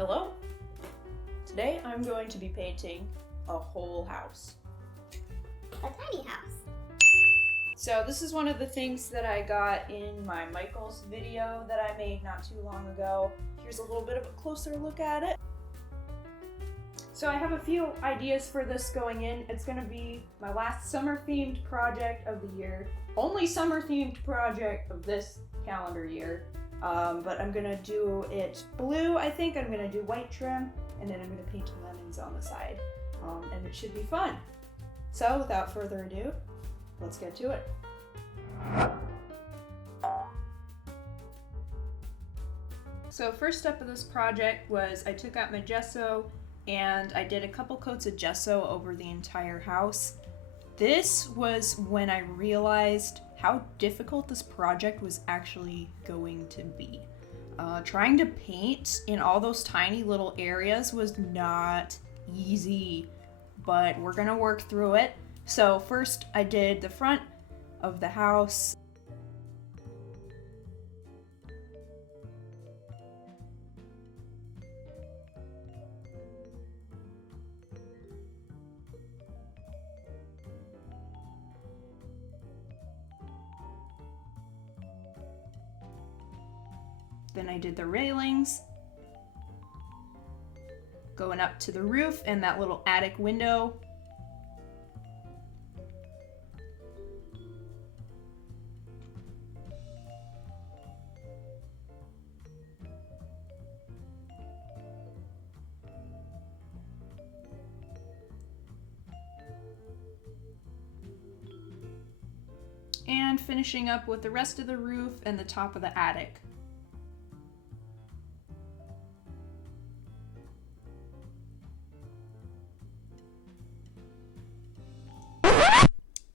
Hello. Today I'm going to be painting a whole house. A tiny house. So this is one of the things that I got in my Michael's video that I made not too long ago. Here's a little bit of a closer look at it. So I have a few ideas for this going in. It's going to be my last summer themed project of the year. Only summer themed project of this calendar year. But I'm going to do it blue, I think. I'm going to do white trim, and then I'm going to paint lemons on the side. And it should be fun. So without further ado, let's get to it. So first step of this project was I took out my gesso and I did a couple coats of gesso over the entire house. This was when I realized how difficult this project was actually going to be. Trying to paint in all those tiny little areas was not easy, but we're gonna work through it. So first I did the front of the house. Then I did the railings, going up to the roof and that little attic window. And finishing up with the rest of the roof and the top of the attic.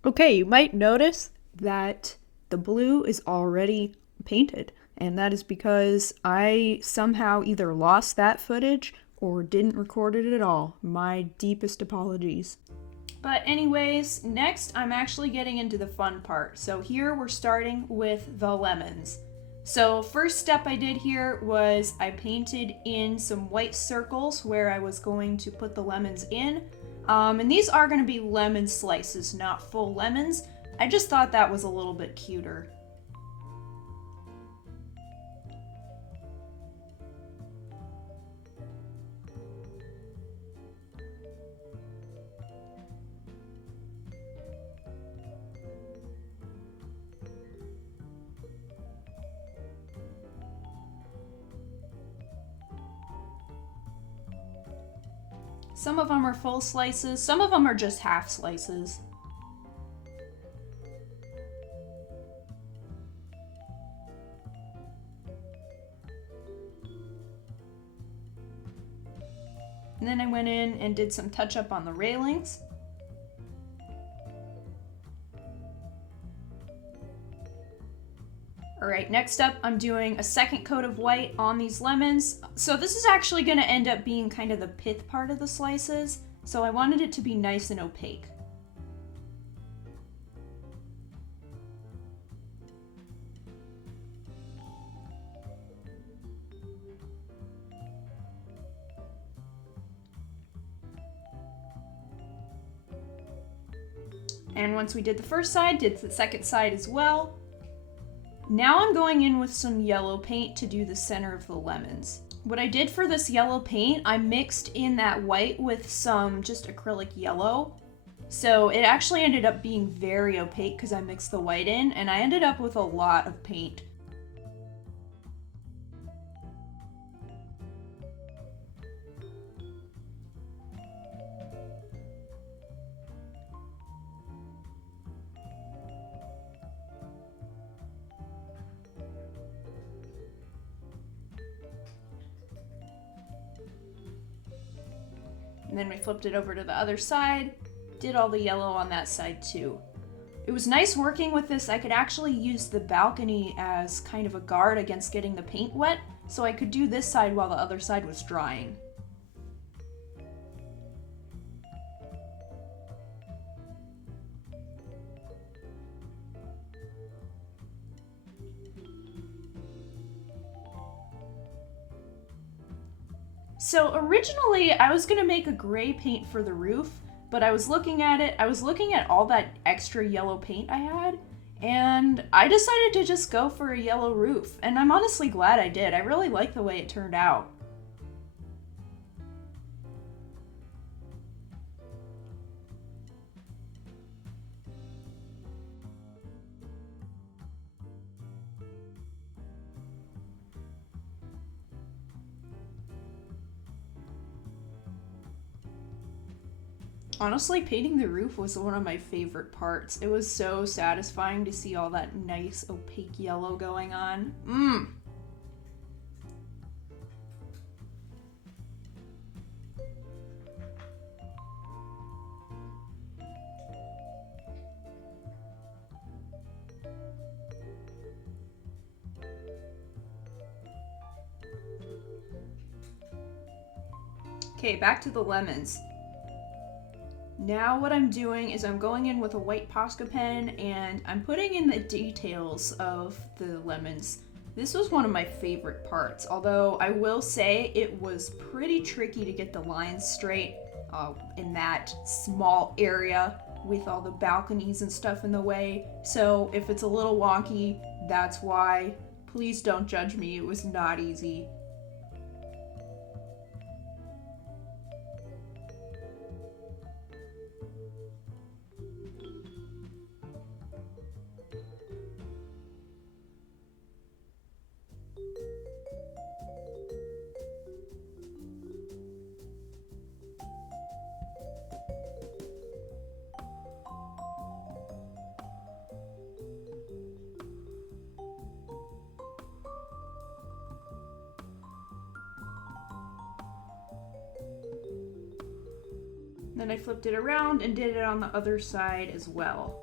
Okay, you might notice that the blue is already painted, and that is because I somehow either lost that footage or didn't record it at all. My deepest apologies. But anyways, next I'm actually getting into the fun part. So here we're starting with the lemons. So first step I did here was I painted in some white circles where I was going to put the lemons in. And these are going to be lemon slices, not full lemons. I just thought that was a little bit cuter. Some of them are full slices, some of them are just half slices. And then I went in and did some touch up on the railings. Alright, next up I'm doing a second coat of white on these lemons. So this is actually going to end up being kind of the pith part of the slices, so I wanted it to be nice and opaque. And once we did the first side, did the second side as well. Now I'm going in with some yellow paint to do the center of the lemons. What I did for this yellow paint, I mixed in that white with some just acrylic yellow. So it actually ended up being very opaque because I mixed the white in, and I ended up with a lot of paint. And then we flipped it over to the other side, did all the yellow on that side too. It was nice working with this. I could actually use the balcony as kind of a guard against getting the paint wet, so I could do this side while the other side was drying. So originally I was gonna make a gray paint for the roof, but I was looking at it, I was looking at all that extra yellow paint I had, and I decided to just go for a yellow roof, and I'm honestly glad I did. I really like the way it turned out. Honestly, painting the roof was one of my favorite parts. It was so satisfying to see all that nice opaque yellow going on. Mmm. Okay, back to the lemons. Now what I'm doing is I'm going in with a white Posca pen and I'm putting in the details of the lemons. This was one of my favorite parts, although I will say it was pretty tricky to get the lines straight in that small area with all the balconies and stuff in the way. So if it's a little wonky, that's why. Please don't judge me, it was not easy. Then I flipped it around and did it on the other side as well.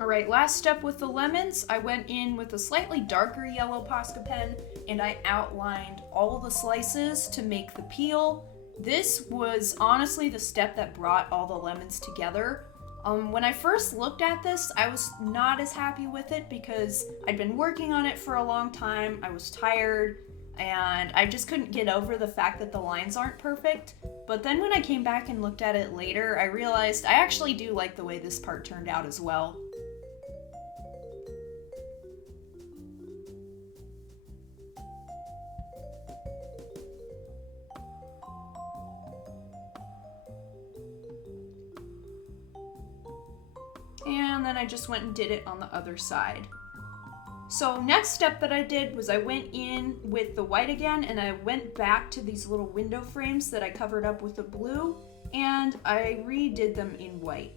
Alright, last step with the lemons, I went in with a slightly darker yellow Posca pen and I outlined all of the slices to make the peel. This was honestly the step that brought all the lemons together. When I first looked at this, I was not as happy with it because I'd been working on it for a long time, I was tired, and I just couldn't get over the fact that the lines aren't perfect. But then when I came back and looked at it later, I realized I actually do like the way this part turned out as well. And then I just went and did it on the other side. So next step that I did was I went in with the white again and I went back to these little window frames that I covered up with the blue and I redid them in white.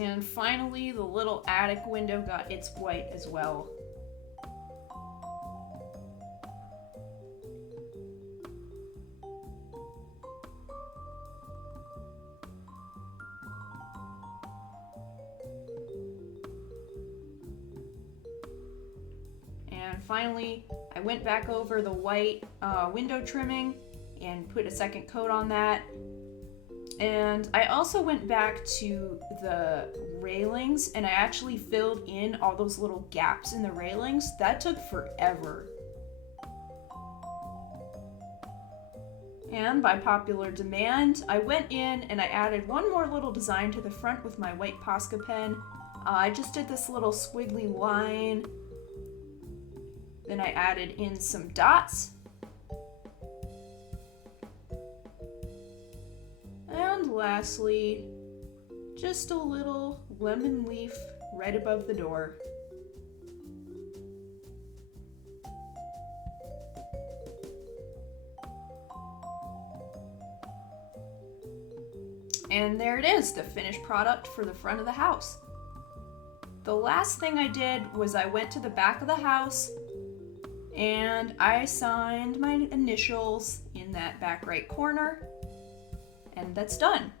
And finally, the little attic window got its white as well. And finally, I went back over the white window trimming and put a second coat on that. And I also went back to the railings and I actually filled in all those little gaps in the railings. That took forever. And by popular demand, I went in and I added one more little design to the front with my white Posca pen. I just did this little squiggly line. Then I added in some dots. And lastly, just a little lemon leaf right above the door. And there it is, the finished product for the front of the house. The last thing I did was I went to the back of the house and I signed my initials in that back right corner, and that's done.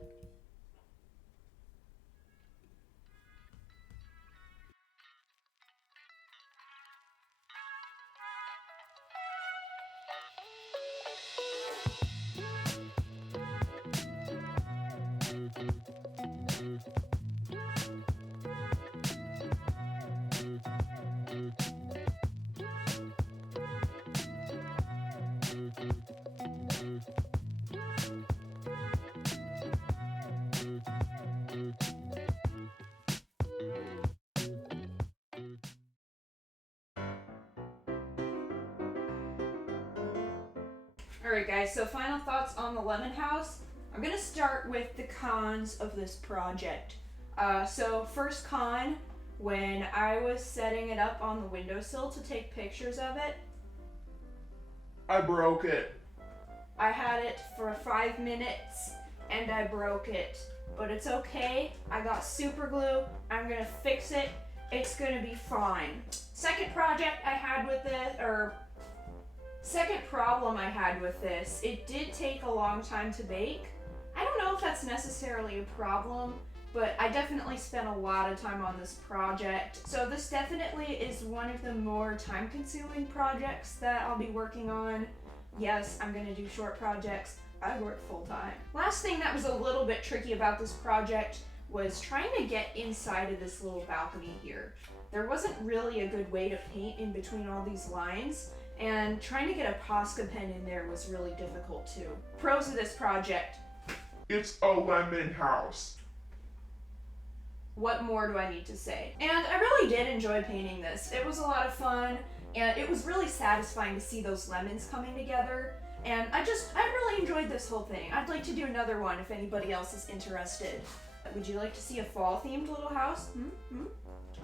Alright guys, so final thoughts on the lemon house. I'm going to start with the cons of this project. So first con, when I was setting it up on the windowsill to take pictures of it, I broke it. I had it for 5 minutes and I broke it. But it's okay, I got super glue, I'm going to fix it, it's going to be fine. Second project I had with it, second problem I had with this, it did take a long time to bake. I don't know if that's necessarily a problem, but I definitely spent a lot of time on this project. So this definitely is one of the more time-consuming projects that I'll be working on. Yes, I'm gonna do short projects. I work full-time. Last thing that was a little bit tricky about this project was trying to get inside of this little balcony here. There wasn't really a good way to paint in between all these lines, and trying to get a Posca pen in there was really difficult too. Pros of this project. It's a lemon house. What more do I need to say? And I really did enjoy painting this. It was a lot of fun, and it was really satisfying to see those lemons coming together. And I really enjoyed this whole thing. I'd like to do another one if anybody else is interested. Would you like to see a fall-themed little house?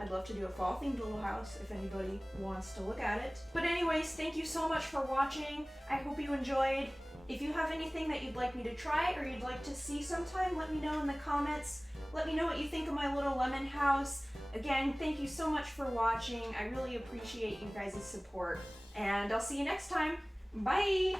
I'd love to do a fall-themed little house if anybody wants to look at it. But anyways, thank you so much for watching. I hope you enjoyed. If you have anything that you'd like me to try or you'd like to see sometime, let me know in the comments. Let me know what you think of my little lemon house. Again, thank you so much for watching. I really appreciate you guys' support. And I'll see you next time. Bye!